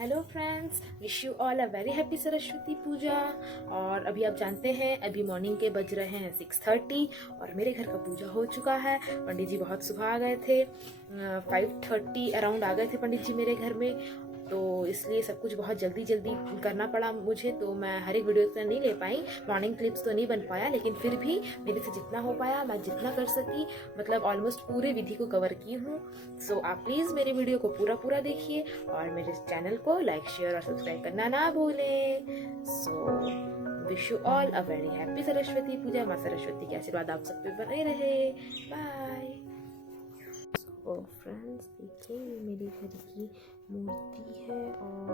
Hello friends, wish you all a very happy Saraswati Puja. और अभी आप जानते हैं अभी मॉर्निंग के बज रहे हैं 6:30 और मेरे घर का पूजा हो चुका है। पंडित जी बहुत सुबह आ गए थे, 5:30 अराउंड आ गए थे पंडित जी मेरे घर में, तो इसलिए सब कुछ बहुत जल्दी जल्दी करना पड़ा मुझे। तो मैं हर एक वीडियो तो नहीं ले पाई, मॉर्निंग क्लिप्स तो नहीं बन पाया, लेकिन फिर भी मेरे से जितना हो पाया मैं जितना कर सकी, मतलब ऑलमोस्ट पूरे विधि को कवर की हूँ। सो आप प्लीज़ मेरे वीडियो को पूरा देखिए और मेरे चैनल को लाइक शेयर और सब्सक्राइब करना ना भूलें। So wish you all a very happy Saraswati Puja. माँ सरस्वती के आशीर्वाद आप सब पे बने रहे। बाय। तो फ्रेंड्स देखिए, ये मेरे घर की मूर्ति है और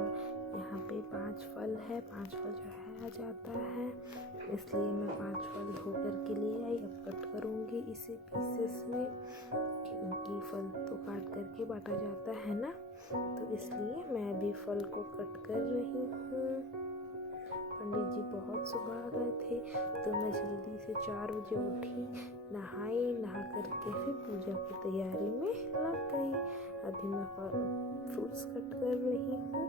यहाँ पे 5 फल है। 5 फल चढ़ाया जाता है, इसलिए मैं 5 फल धो करके ले आई। अब कट करूँगी इसे पीसेस में, क्योंकि फल तो काट करके बांटा जाता है ना, तो इसलिए मैं अभी फल को कट कर रही हूँ। पंडित जी बहुत सुबह आ गए थे, तो मैं जल्दी से 4 बजे उठी, नहाई, नहा करके फिर पूजा की तैयारी में लग गई। अभी मैं फ्रूट्स कट कर रही हूँ।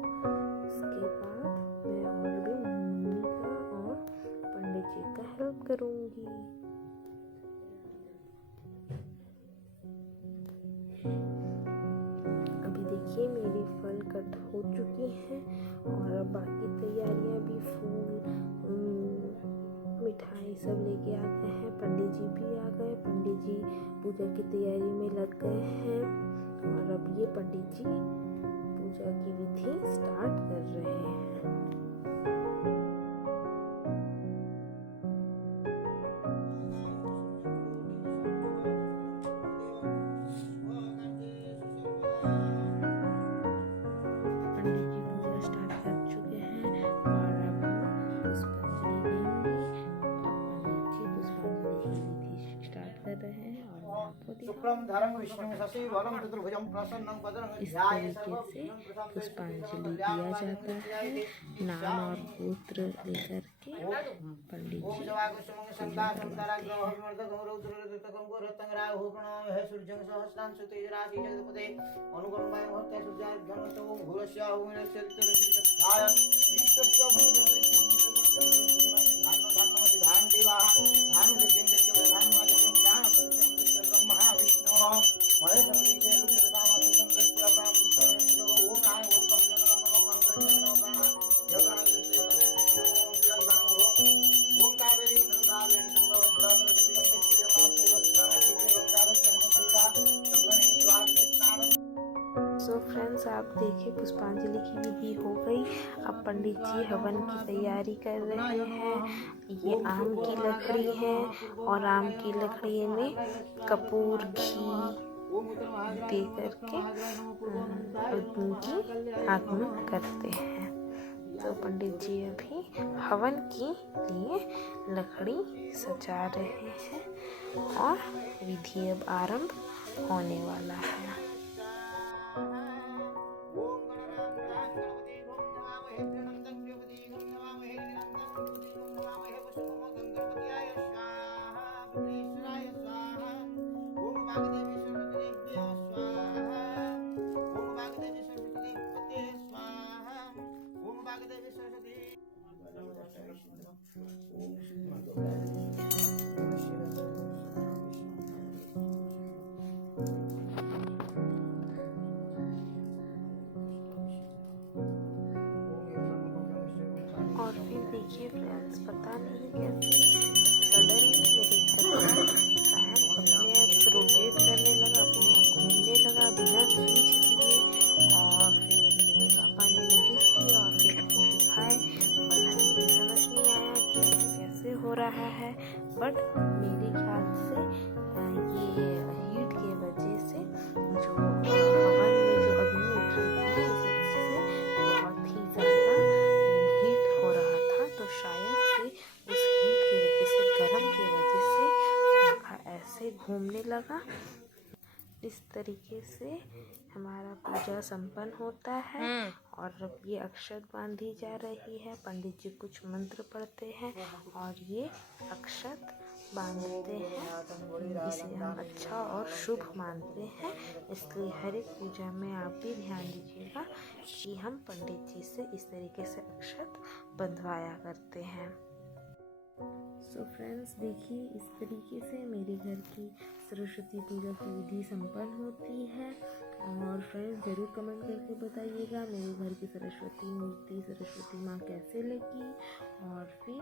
उसके बाद मैं और भी मम्मी का और पंडित जी का हेल्प करूँगी। अभी देखिए मेरी फल कट हो चुकी हैं और अब बाकी तैयारियां भी, फूल, मिठाई सब लेके आ गए हैं। पंडित जी भी आ गए, पंडित जी पूजा की तैयारी में लग गए हैं और अब ये पंडित जी पूजा की विधि स्टार्ट कर रहे हैं। पंडित जी पूजा स्टार्ट कर चुके हैं और अब पुष्पांजलि देंगे। पंडित जी पुष्पांजलि की विधि स्टार्ट कर रहे हैं और मैं आपको दिखाऊंगी। इस तरीके से पुष्पांजलि दिया जाता है। नाम और गोत्र लेकर के पंडित जी पूजा करवाते सो फ्रेंड्स, आप देखिए पुष्पांजलि की विधि हो गई। अब पंडित जी हवन की तैयारी कर रहे हैं। ये आम की लकड़ी है और आम की लकड़ी में कपूर, घी दे करके उनकी आगमन करते हैं। तो पंडित जी अभी हवन के लिए लकड़ी सजा रहे हैं और विधि अब आरंभ होने वाला है। और फिर देखिए फ्रेंड्स, पता नहीं कैसे सडनली मेरे घर का फैन अपने आप रोटेट करने लगा, अपने आप घूमने लगा बिना स्विच दिए। और फिर मेरे पापा ने नोटिस किया और फिर हमें दिखाए, बट हमें भी समझ नहीं आया कि ऐसे कैसे हो रहा है। बट मेरे ख्याल से ये हीट के वजह से जो हवन में जो अग्नि उठ रही थी उस वजह से बहुत ही ज़्यादा हीट हो रहा था, तो शायद से उस हीट की वजह से, गर्म की इस तरीके से हमारा पूजा संपन्न होता है और अब ये अक्षत बांधी जा रही है। पंडित जी कुछ मंत्र पढ़ते हैं और ये अक्षत बांधते हैं। इसे हम अच्छा और शुभ मानते हैं, इसलिए हर एक पूजा में आप भी ध्यान दीजिएगा कि हम पंडित जी से इस तरीके से अक्षत बंधवाया करते हैं। सो फ्रेंड्स, देखिए इस तरीके से मेरे घर की सरस्वती पूजा की विधि संपन्न होती है। और फ्रेंड्स ज़रूर कमेंट करके बताइएगा मेरे घर की सरस्वती मूर्ति, सरस्वती माँ कैसे लगी। और फिर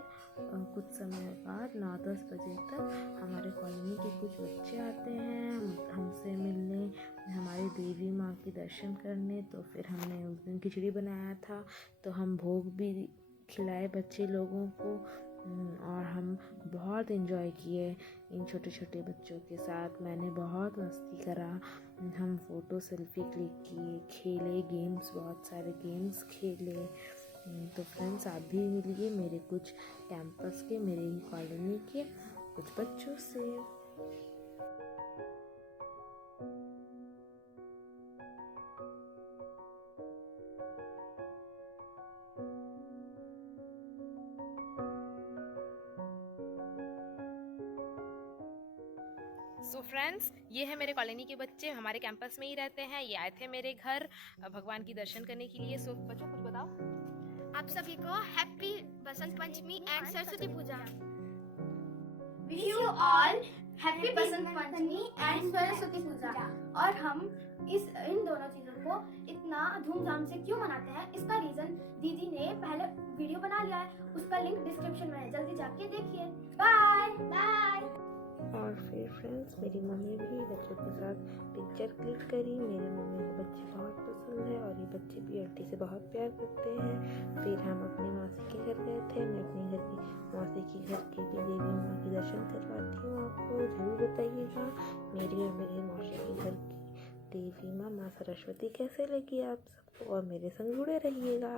कुछ समय बाद 9-10 बजे तक हमारे कॉलोनी के कुछ बच्चे आते हैं हमसे मिलने, हमारी देवी माँ के दर्शन करने। तो फिर हमने उस दिन खिचड़ी बनाया था, तो हम भोग भी खिलाए बच्चे लोगों को और हम बहुत एंजॉय किए इन छोटे छोटे बच्चों के साथ। मैंने बहुत मस्ती करा, हम फ़ोटो सेल्फी क्लिक किए, खेले गेम्स, बहुत सारे गेम्स खेले। तो फ्रेंड्स आप भी मिलिए मेरे कुछ कैंपस के, मेरे ही कॉलोनी के कुछ बच्चों से। सो फ्रेंड्स, ये है मेरे कॉलोनी के बच्चे, हमारे कैंपस में ही रहते हैं। ये आए थे मेरे घर भगवान की दर्शन करने के लिए। सो बच्चों कुछ बताओ। आप सभी को happy Basant Panchami and Saraswati Puja. Wish you all happy Basant Panchami and Saraswati Puja. और हम इन दोनों चीजों को इतना धूमधाम से क्यों मनाते हैं, इसका रीजन दीदी ने पहले वीडियो बना लिया है, उसका लिंक डिस्क्रिप्शन में है, जल्दी जाके देखिए। Bye bye. और फिर फ्रेंड्स मेरी मम्मी भी बच्चों के साथ पिक्चर क्लिक करी। मेरे मम्मी को बच्चे बहुत पसंद है और ये बच्चे भी आंटी से बहुत प्यार करते हैं। फिर हम अपनी मौसी के घर गए थे। मैं अपनी घर की मौसी के घर के भी देवी माँ के दर्शन करवाती हूँ आपको, जरूर बताइएगा मेरी और मेरे मौसी के घर की देवी माँ सरस्वती कैसे लगी आप सबको, और मेरे संग जुड़े रहिएगा।